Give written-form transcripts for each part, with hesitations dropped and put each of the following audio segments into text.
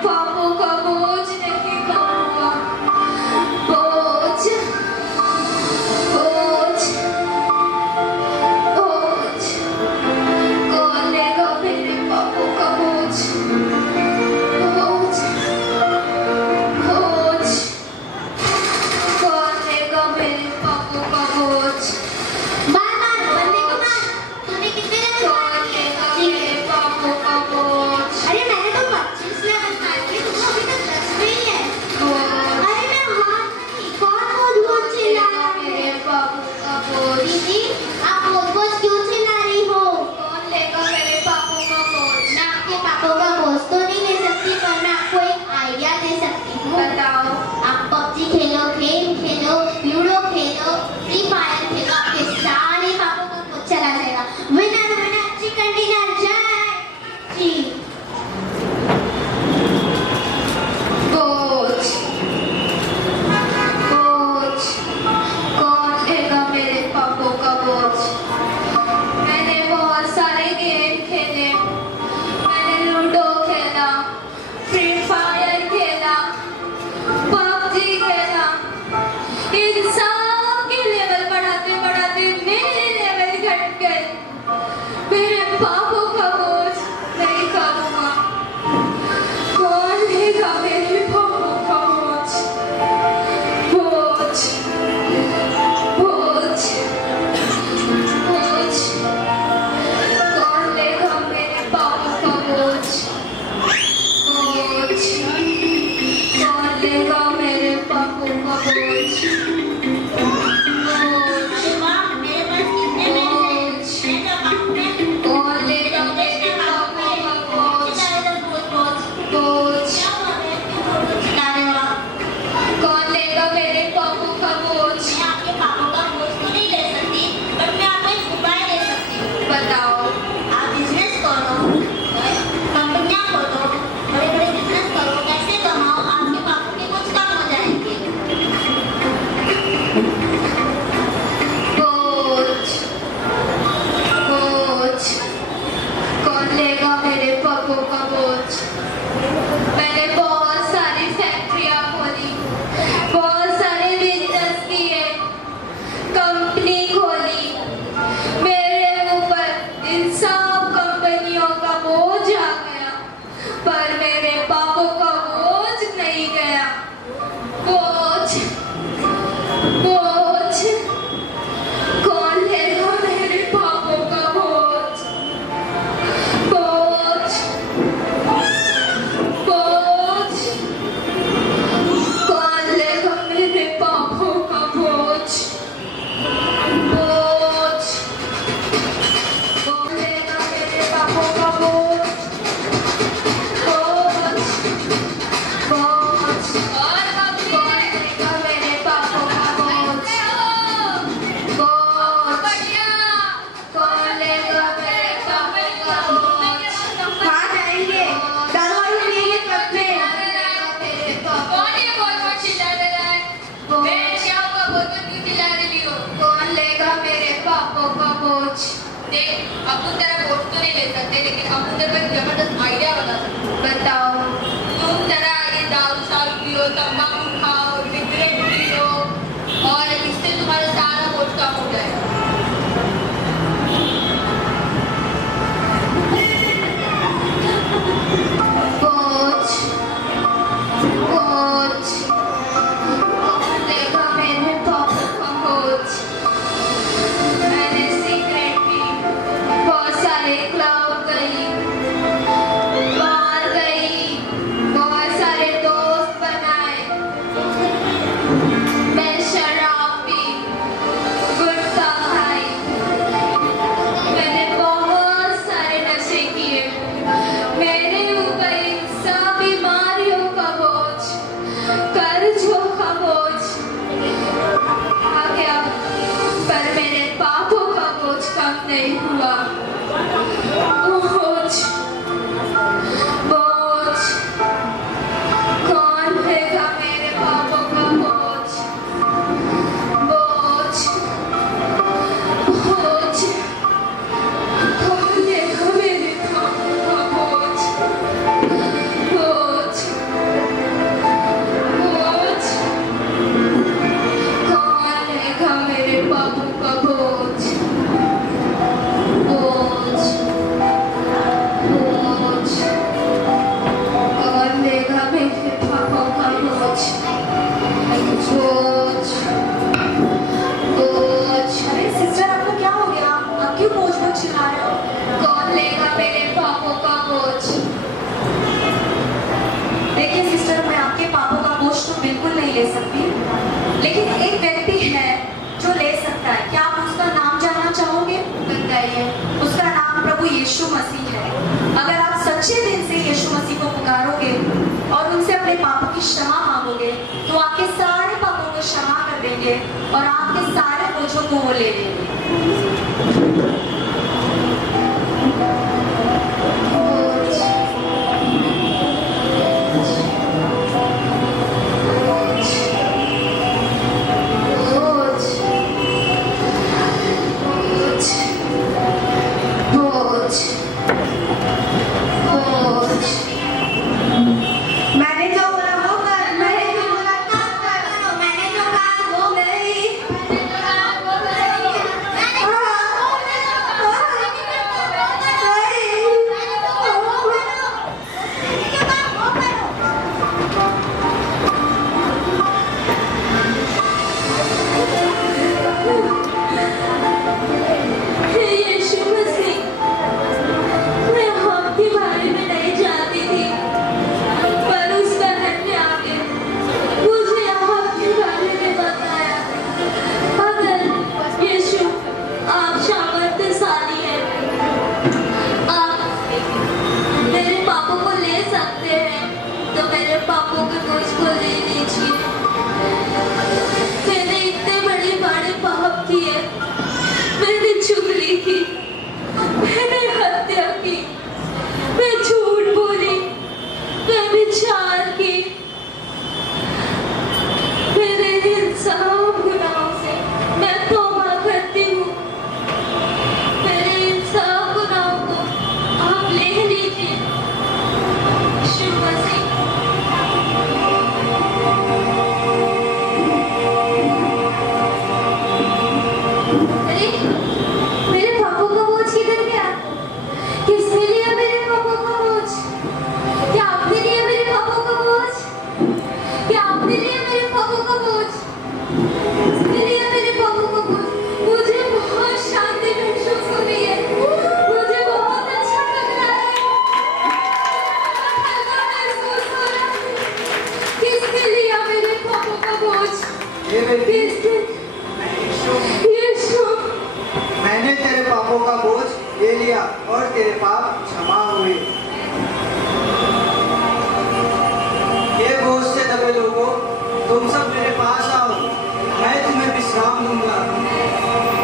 पापों का बोझ नहीं कहूँगा। बोझ बोझ बोझ कौन लेगा मेरे पापों का बोझ। बोझ बोझ कौन लेगा मेरे पापों का बोझ। मार मार बंदे को मार। तूने कितने लेवल मार दिए? मेरे पापों का बोझ। अरे मैंने तो 25 लेवल मार दिए, तुमको अभी तक 10 में ही है। अरे मैं हार नहीं, कौन बोझ चिल्ला रहा है? मेरे पापों का बोझ। दीदी आप बोझ क्यों चिल्ला रही हो? कौन लेगा मेरे पापों का बोझ। मैं आपके पापों का बोझ तो नहीं ले सकती, पर मैं आपको एक आइडिया दे सकती हूँ। बताओ। आप पबजी खेलो, गेम खेलो, लूडो खेलो, फ्री फायर खेलो, आपके सारे पापों का बोझ चला जाएगा। विनर विनर चिकन डिनर जय जी। बोझ बोझ कौन लेगा मेरे पापों का बोझ। मैंने बहुत सारे गेम खेले। मैंने लूडो खेला, फ्री फायर खेला, पबजी खेला। इन सब के लेवल बढ़ाते बढ़ाते मेरे लेवल घट गए। मेरे पापों का बोझ नहीं कहूँगा। कौन लेगा मेरे पापों का बोझ। बोझ बोझ बोझ कौन लेगा मेरे पापों का बोझ। बोझ कौन लेगा मेरे पापों का बोझ। अरे वाह, मेरे पास कितने पैसे हैं? मैं तो अपने कौन लेगा मेरे पापों का बोझ। बोझ क्या हुआ? मैं क्यों बोझ चिल्ला रहे हो आप? कौन लेगा मेरे पापों का बोझ। मैं आपके पापों का बोझ तो नहीं ले सकती, पर मैं आपको एक उपाय दे सकती हूँ। बताओ। आप बिजनेस करो, कंपनियां खोलो, बड़े बड़े बिजनेस करो, पैसे कमाओ, आपके पापों के बोझ कम हो जाएंगे। बोझ बोझ कौन लेगा मेरे पापों का बोझ। मैंने बहुत सारी फैक्ट्रियां खोली, बहुत सारे बिजनेस किए, कंपनी खोली। मेरे ऊपर इन सब कंपनियों का बोझ आ गया, पर मेरे पापों का बोझ नहीं गया। बोझ बोझ कौन लेगा मेरे पापों का बोझ। बोझ बोझ कौन लेगा मेरे पापों का बोझ। बोझ कौन लेगा मेरे पापों का बोझ। बोझ बोझ कौन लेगा मेरे पापों का बोझ। बोझ कौन लेगा मेरे पापों का बोझ। कहाँ जाएंगे? दारू वारू पिएंगे ट्रक में। मेरे पापों कौन ये बहुत चिल्ला रहा है? मैं क्या हुआ, बहुत क्यों चिल्ला रही हो? कौन लेगा मेरे पापों का बोझ। देख, अपन तेरा बोझ तो नहीं ले सकते, लेकिन अपन तेरे को एक जबरदस्त आइडिया बता सकते हैं। बताओ। तुम जरा ये दारू शारू पियो, तंबाकू खाओ, सिगरेट पियो, और इससे तुम्हारा सारा बोझ कम हो जाएगा। बोझ बोझ कौन लेगा मेरे पापों का बोझ। मैंने सिगरेट पी, बहुत सारे क्लब गई, बाहर गई, बहुत सारे दोस्त बनाए, लेकिन एक व्यक्ति है जो ले सकता है। क्या आप उसका नाम जानना चाहोगे? बताइए। उसका नाम प्रभु यीशु मसीह है। अगर आप सच्चे दिल से यीशु मसीह को पुकारोगे और उनसे अपने पापों की क्षमा मांगोगे तो आपके सारे पापों को क्षमा कर देंगे और आपके सारे बोझों को वो ले लेंगे। मैंने जो बोला वो कर, मैंने जो बोला तब करो, मैंने जो कहा वो नहीं। हे यीशु मसीह, मैं आपके बारे में नहीं जानती थी, पर उस बहन ने आके मुझे आपके बारे में बताया। अगर यीशु आप सामर्थ्यशाली हैं, आप मेरे पापों को ले सकते हैं, तो मेरे पापों के बोझ को ले लीजिए। मैंने इतने बड़े बड़े पाप किए, मैंने चुगली की, मैंने हत्या की, मैं झूठ बोली, मैं विचार की, मेरे इन सब गुनाहों से मैं तौबा करती हूँ। मेरे इन सब गुनाहों को आप ले लीजिए यीशु मसीह। अरे मेरे पापों का बोझ किधर गया? किसने लिया मेरे पापों का बोझ? क्या आपने लिया मेरे पापों का बोझ? क्या आपने लिया मेरे पापों का बोझ? किसने लिया मेरे पापों का बोझ? मुझे बहुत शांति महसूस हो रही है, मुझे बहुत अच्छा लग रहा है, बहुत हल्का महसूस हो रहा है। किसने लिया मेरे पापों का बोझ? हे बेटी, किसने? मैं यीशु, यीशु, मैंने तेरे पापों का बोझ ले लिया और तेरे पाप क्षमा हुए। ये बोझ से दबे लोगों, तुम सब मेरे पास आओ, मैं तुम्हें विश्राम दूंगा।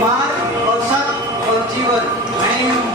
मार्ग और सत्य और जीवन मैं ही हूँ।